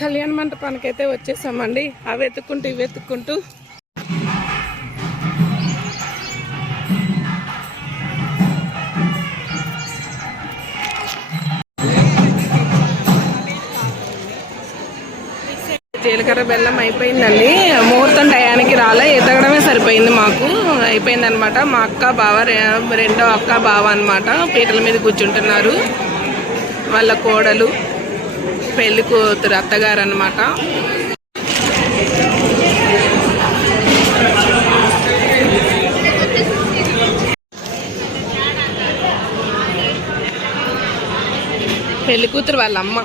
కళ్యాణ మంటపానికి అయితే వచ్చేసామండి. అవి వెతుక్కుంటూ ఇవి వెతుక్కుంటూ. జీలకర్ర బెల్లం అయిపోయిందండి. ముహూర్తం టయానికి రాలే ఎతగడమే సరిపోయింది మాకు. అయిపోయింది అనమాట మా అక్క బావ రెండో అక్క బావ అనమాట. పీటల మీద కూర్చుంటున్నారు. వాళ్ళ కోడలు. పెళ్ళి కూతురు అత్తగారు అనమాట పెళ్ళి కూతురు వాళ్ళ అమ్మ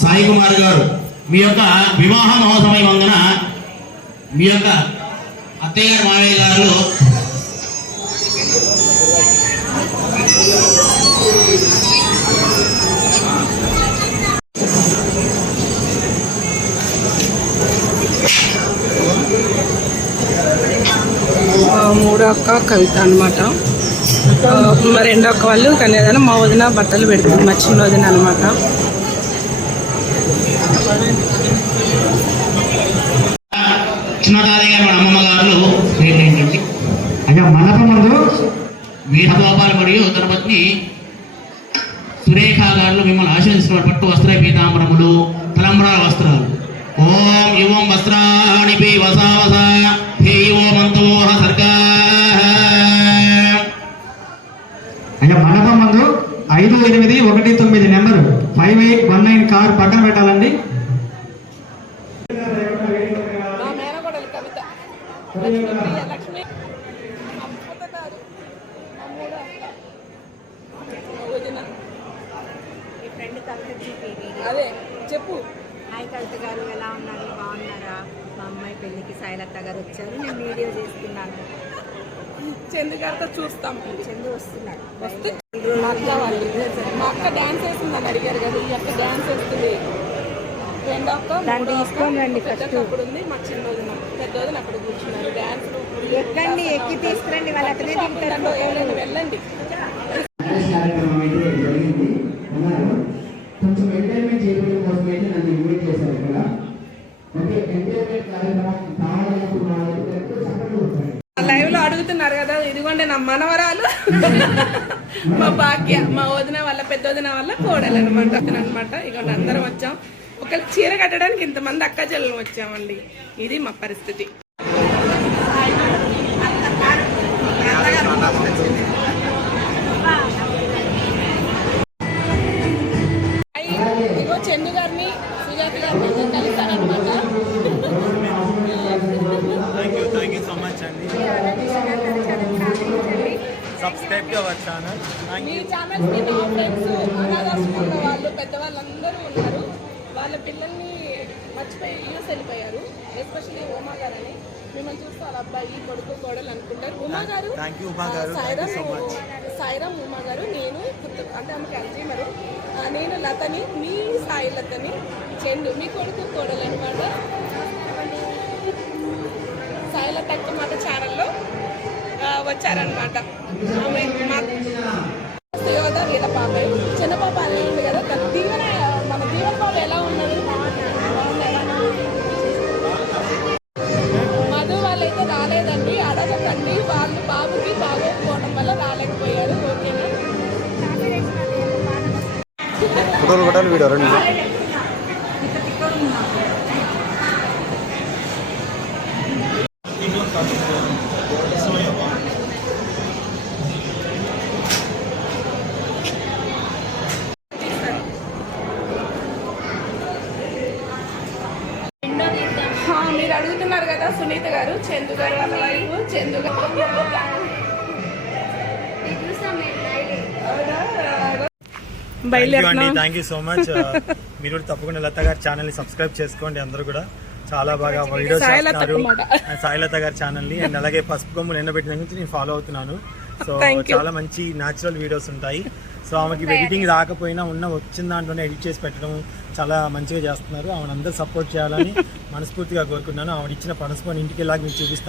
సాయి కుమార్ గారు. మీ యొక్క వివాహ మహోత్సవం వందన మీ యొక్క అత్తయ్య మావయ్య గారు ఆ, మూడో అక్క కవిత అనమాట రెండో అక్క వాళ్ళు కన్యాదానం మా వదిన బట్టలు పెడుతుంది మా చిన్న వదిన అనమాట చిన్న తాతయ్య గారు మన అమ్మమ్మ గారు పేరు ఏంటండి అయ్యా మండపం ముందు వీరగోపాల్ మరియు తన పత్ని సురేఖ గారు మిమ్మల్ని ఆశీర్వదిస్తున్నారు. పట్టు వస్త్ర పీతాంబరములు తలంబరాల వస్త్రాలు. ఓం యువం వస్త్రాణి పి వసావస హే యువ మంతవోహ సర్గా. మండపం ముందు ఐదు ఎనిమిది ఒకటి తొమ్మిది number. Five eight one nine car పక్కన పెట్టాలండి. కవిత. అదే చెప్పు. హాయ్ కవిత గారు ఎలా ఉన్నారు? బాగున్నారా? మా అమ్మాయి పెళ్ళికి సాయిలత్త గారు వచ్చారు. నేను వీడియో చేస్తున్నాను. చందు గారితో చూస్తాం. చందు వస్తున్నాడు. వస్తే మా అక్క వాళ్ళు మా అక్క డాన్స్ వేసిందని అడిగారు కదా ఈ అక్క డాన్స్ వేస్తుంది. రెండో అక్క దాన్ని తీసుకొని రండి అక్కడ ఉంది మా చిన్న వదిన పెద్ద వదిన అక్కడ కూర్చున్నారు. డాన్స్ ఎక్కండి ఎక్కి తీసుకురండి వాళ్ళు అక్కడే వెళ్ళండి. మనవరాలు. మా భాగ్య మా వదిన వాళ్ళ పెద్ద వదిన వాళ్ళ కోడలు అనమాట అనమాట ఇక అందరం వచ్చాం. ఒక చీర కట్టడానికి ఇంతమంది అక్క చెల్లెలు వచ్చామండి. ఇది మా పరిస్థితి. అవర్ ఛానల్ మీ ఛానల్స్కి నా ఫ్రెండ్స్ అనాథాశ్రమంలో వాళ్ళు పెద్దవాళ్ళందరూ ఉన్నారు. వాళ్ళ పిల్లల్ని మర్చిపోయి యూఎస్ వెళ్ళిపోయారు ఎస్పెషల్లీ ఉమా గారు అని మిమ్మల్ని చూస్తే వాళ్ళ అబ్బాయి కొడుకు కోడలు అనుకుంటారు. ఉమా గారు సాయిరామ్. సాయిరామ్ ఉమా గారు నేను అంటే ఆమెకి అల్జీమరు. నేను లతని మీ సాయి లతని చెండు మీ కొడుకు కోడలు అనమాట. సాయి లత మాట వచ్చారనమాట ఆమె మా యోధ పాప. చిన్న పాప అనేది ఉంది కదా తన దీవెన మన దీవెన పాప ఎలా ఉన్నది? మధు వాళ్ళైతే రాలేదండి. అడగకండి వాళ్ళు బాబుకి బాగోకపోవడం వల్ల రాలేకపోయారు. ఓకేనా? ఫోటోలు కూడా వీడియో హా, మీరు అడుగుతున్నారు కదా సునీత గారు చందు గారు వాళ్ళ వైఫ్ చందు గారు? థ్యాంక్ యూ సో మచ్ మీరు కూడా తప్పకుండా లత గారి ఛానల్ని సబ్స్క్రైబ్ చేసుకోండి అందరూ కూడా. చాలా బాగా వీడియోస్ చేస్తున్నారు. సాయిలత గారి ఛానల్ని అండ్ అలాగే పసుపు కొమ్ములు ఎండబెట్టిన నుంచి నేను ఫాలో అవుతున్నాను. సో. చాలా మంచి న్యాచురల్ వీడియోస్ ఉంటాయి. సో ఆమెకి ఎడిటింగ్ రాకపోయినా ఉన్న వచ్చిన దాంట్లోనే ఎడిట్ చేసి పెట్టడం చాలా మంచిగా చేస్తున్నారు. ఆవిడ అందరూ సపోర్ట్ చేయాలని మనస్ఫూర్తిగా కోరుకున్నాను ఆవిడ ఇచ్చిన పనసుకొని ఇంటికి వెళ్ళాక మీకు చూపిస్తాను